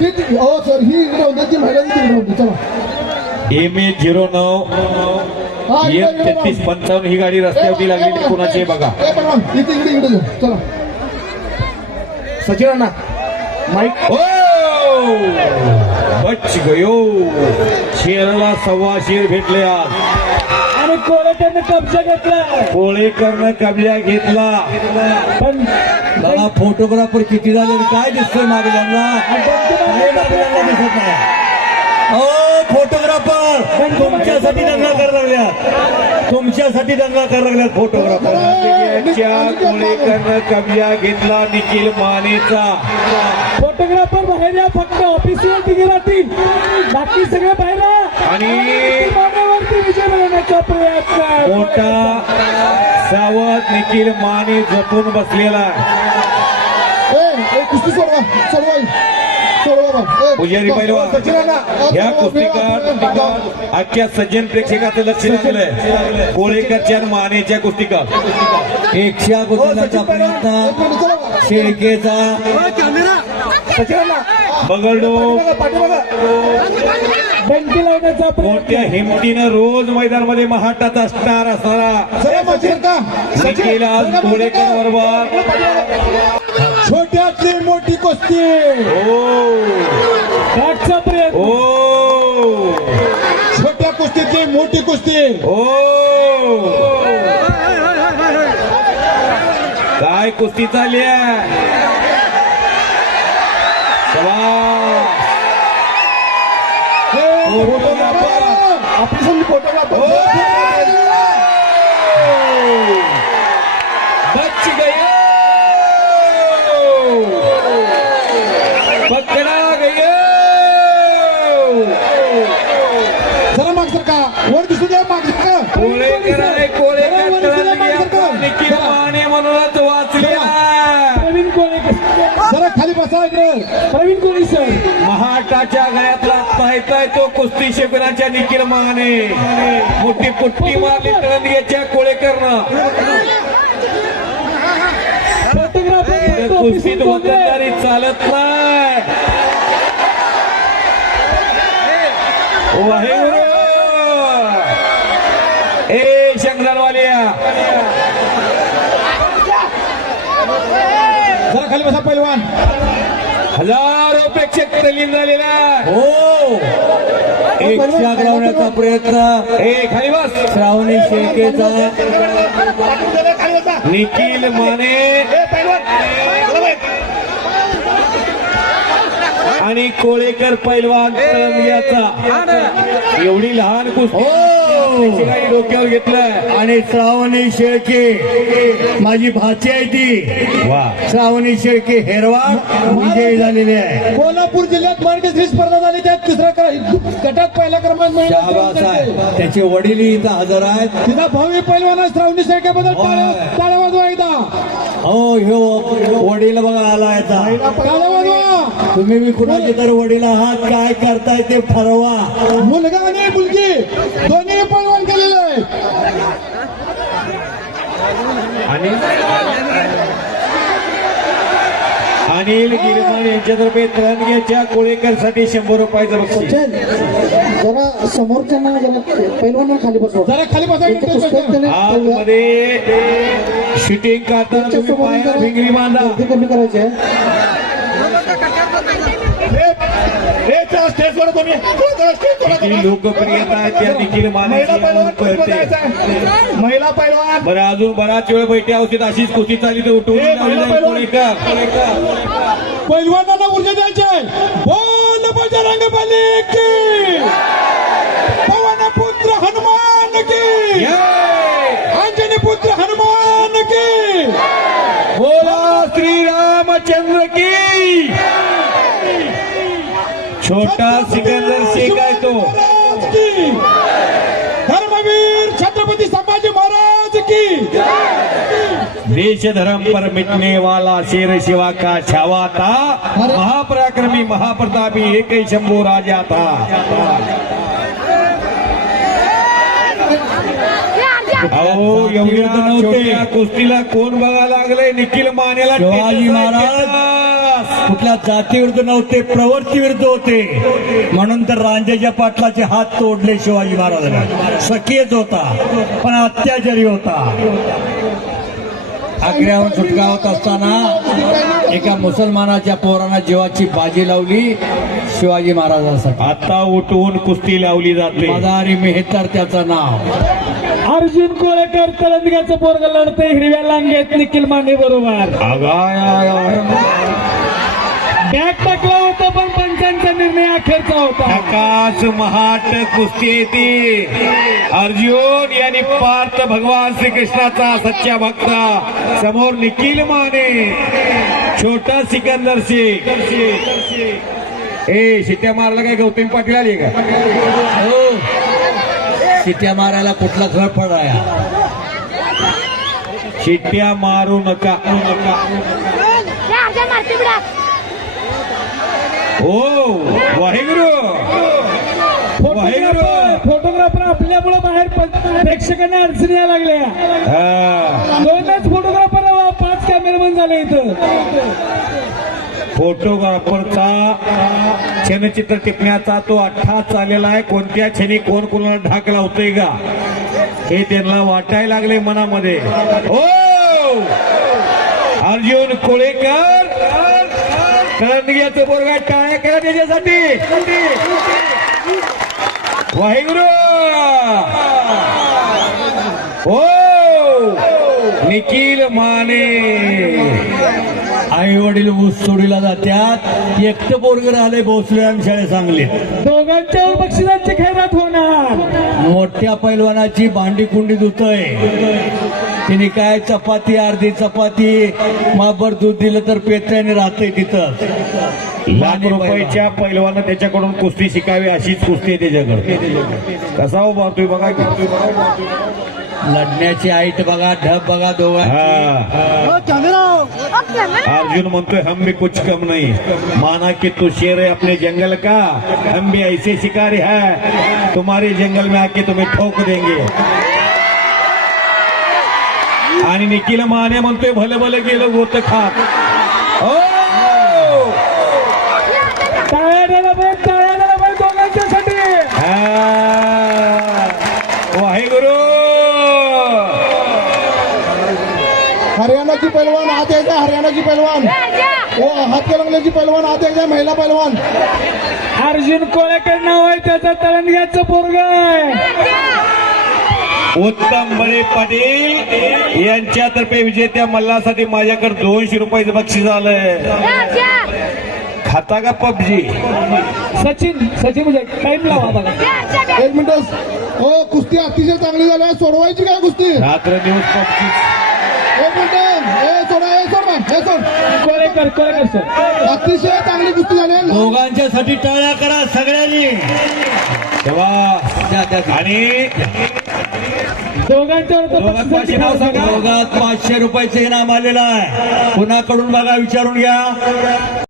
ती ती- हो सर ही इकडे होते ती महिला ती तिकडे होती चला. एम ए झिरो नऊ. हा, एम तेहतीस. पंचावन्न ही गाडी रस्त्यावरती लागलेली कोणाची आहे बघा. इथे इकडे इकडे घे. चला. सचिन अण्णा माईक. ओ बच गयो. शेरला सव्वा शेर भेटले आज. आणि कोलेट्याने कब्जा घेतला. कोळेकरनं कब्जा घेतला. पण दादा फोटोग्राफर किती झाले काय दिसतोय मागल्यांना? दिसत नाही? ओ फोटोग्राफर तुमच्यासाठी दंगा करायला लागल्या. तुमच्यासाठी दंगा करायला लागल्यात फोटोग्राफर याच्या कोळेकरनं कब्जा घेतला निखिल मानेचा. फोटोग्राफर बाहेर या फक्त ऑफिसवर तिघे राहतील बाकी सगळे बाहेर. आणि विजय मिळवण्याचा प्रयत्न मोठा सावध निखिल माने जपून बसलेला कुस्ती सोडवा सोडवा पुजारी पैलवान सोडवा, कुस्तीकार. अख्ख्या सज्जन प्रेक्षकाचं लक्ष लागलंय. कोळेकरच्या मानेच्या कुस्तीकार एकशा कुटुंबाचा प्रयत्न. शेळकेचा. बगलडो लावण्याचा मोठ्या हिमतीनं रोज मैदानामध्ये महाटाचा स्टार असणारा निखिल कोळेकर बरोबर. छोट्यातली मोठी कुस्ती. बॅटचा प्रयत्न. ओ छोट्या कुस्तीतली मोठी कुस्ती. ओ काय कुस्ती चालली आहे? आपली समजी फोटोग्राफर बच गया पकडा गयो जरा माग सर का वर दिसू द्या माग सर का कोळेकर आहे कोळेकर तळाली आता. निखिल माने म्हणूनच वाचलेला प्रवीण कोळेकर जरा खाली बसा इकडे प्रवीण कोळी सर महाटाच्या गळ्यातला पाहताय तो कुस्ती शिबिराच्या निखिल माने. मोठी पुट्टी मारली तळंदग्याच्या कोळेकरनं कुस्तीत वतनदारी चालत नाही. ए शंकरवालिया. जरा खाली बसा पैलवान. हजारो प्रेक्षक तल्लीन झालेला. हो. एकशा लावण्याचा प्रयत्न. ए खाली बस. श्रावणी शेळकेचा. निखिल माने. आणि कोळेकर पैलवान तळंगियाचा एवढी लहान कुस्ती. प्रेक्षकांनी डोक्यावर घेतलंय. आणि श्रावणी शेळके माझी भाची आहे ती. वा. श्रावणी शेळके हेरवाड विजयी झालेली आहे. कोल्हापूर जिल्ह्यात मार्गश्री स्पर्धा झाली त्यात तिसरा गटात पहिला क्रमांक शाबास मिळाला आहे. त्याचे वडील इथं हजर आहेत. तिचा भावी पैलवान आहे श्रावणी होय. टाळ्या वाजवा एकदा. हो ह्यो वडील बघा आला आता. तुम्ही बी कुणाचे तर वडील आहात. काय करताय ते ठरवा. मुलगा आणि मुलगी दोन्ही पैलवान केलेलं आहे आणि? अनिल गिरमान यांच्यातर्फे तळंग्याच्या कोळेकरसाठी शंभर रुपयाचं बक्षीस. जरा समोरच्यांना जरा पैलवान खाली बसवा. जरा खाली बसा. आतमध्ये शूटिंग करताना तुम्ही पायाला भिंगरी बांधा. कमी करायची आहे किती लोकप्रियता त्या देखील महिला पैलवान बरं अजून बराच वेळ बैठी अवस्थेत अशीच कुस्ती चालली तर पहिला कोळेकर. पैलवानांना ऊर्जा द्यायची बोल बजरंग बली की! छोटा सिकंदर शेख आहे तो। धर्मवीर छत्रपति संभाजी महाराज की देश धर्म पर मिटने वाला शेर शिवा का छावा था। महापराक्रमी महाप्रतापी एक ही शंभू राजा था। अहो एवढ्या नव्हते. कुस्तीला कोण बघायला लागलंय? निखिल मानेला शिवाजी महाराज. कुठल्या जाती विरुद्ध नव्हते प्रवृत्ती विरुद्ध होते. म्हणून तर रांजेच्या पाटलाचे हात तोडले शिवाजी महाराजांना सखेच होता पण अत्याचारी होता. आग्र्याहून सुटका होत असताना एका मुसलमानाच्या पोरानं जीवाची बाजी लावली शिवाजी महाराजांसाठी. आता उठवून कुस्ती लावली जाते. मदारी मेहतर त्याचं नाव. अर्जुन कोळेकर तरंदग्याचं पोरग लढतंय हिरव्या लांगेत निखिल माने बरोबर. आगाय. बॅग टाकला होता पण पंचांचा निर्णय अखेरचा होता. आकाश महाट कुस्ती येते अर्जुन यांनी पार्थ भगवान श्रीकृष्णाचा सच्चा भक्त. समोर निखिल माने. छोटा सिकंदर शेख ए शिट्या मारला काय? गौतम पाटील आली का? हो. शिट्या मारायला कुठला घर पडाया शिट्ट्या मारू नका. नका हो वाहेगुरु. वाहेगुरु. फोटोग्राफर आपल्यामुळे बाहेर प्रेक्षकांना अडचणी यायला लागल्या. हा. दोनच फोटोग्राफर पाच कॅमेरामॅन झाले इथं. फोटोग्राफरचा क्षणचित्र टिपण्याचा तो अठ्ठा चाललेला आहे. कोणत्या क्षणी कोण कोणाला ढाक लावतोय का? हे त्यांना वाटायला लागले मनामध्ये. हो! अर्जुन कोळेकर. करंडग्याचं बोरगा टाळ्या करा त्याच्यासाठी. वाहेगुरु! हो! निखिल माने. आई वडील ऊस सोडीला जात्यात. एकटं पोरग राहिले भोसले आणि शाळे सांगली. दोघांच्या बक्षिसांची खैरात होणार. मोठ्या पैलवानाची भांडी कुंडी धुतोय तिने काय चपाती अर्धी चपाती माबर दूध दिलं तर पेत्याने राहतंय तिथं. लाख रुपयाच्या पैलवानं त्याच्याकडून कुस्ती शिकावी अशीच कुस्ती आहे त्याच्याकडे. कसा उभा तुम्ही बघा की. लढण्याची आईट बघा ढब बघा दोघा हा. अर्जुन म्हणतोय हम भी कुछ कम नहीं. माना कि तू शेर है अपने जंगल का. हम भी ऐसे शिकारी है. तुम्हारे जंगल में आके तुम्हें ठोक देंगे. आणि निखिल माने म्हणतोय भले भले गेलं गोत खात. हा. वाहेगुरु! हरियाणाची पैलवान आत यायचा हरियाणाची पैलवान ओ हातकलंगल्याची पैलवान आत यायचा महिला पैलवान अर्जुन कोळेकर नाव आहे त्याचं तरंडग्याचं पोरग. आहे उत्तम बळे पाटील यांच्यातर्फे विजेत्या मल्लासाठी माझ्याकडे दोनशे रुपयाचं बक्षीस आलंय. खाता का पबजी? सचिन सचिन म्हणजे टाइम लावा बघा एक मिनिट. हो कुस्ती अतिशय चांगली झाली आहे. सोडवायची काय कुस्ती? रात्र दिवस पबजी. एक मिनिट. सोडा हे सोड अतिशय चांगली कुस्ती झाली आहे. दोघांच्यासाठी टाळ्या करा सगळ्यांनी. तेव्हा. आणि दोघांच्या पाचशे रुपयाचे इनाम आलेलं आहे. कुणाकडून बघा विचारून घ्या.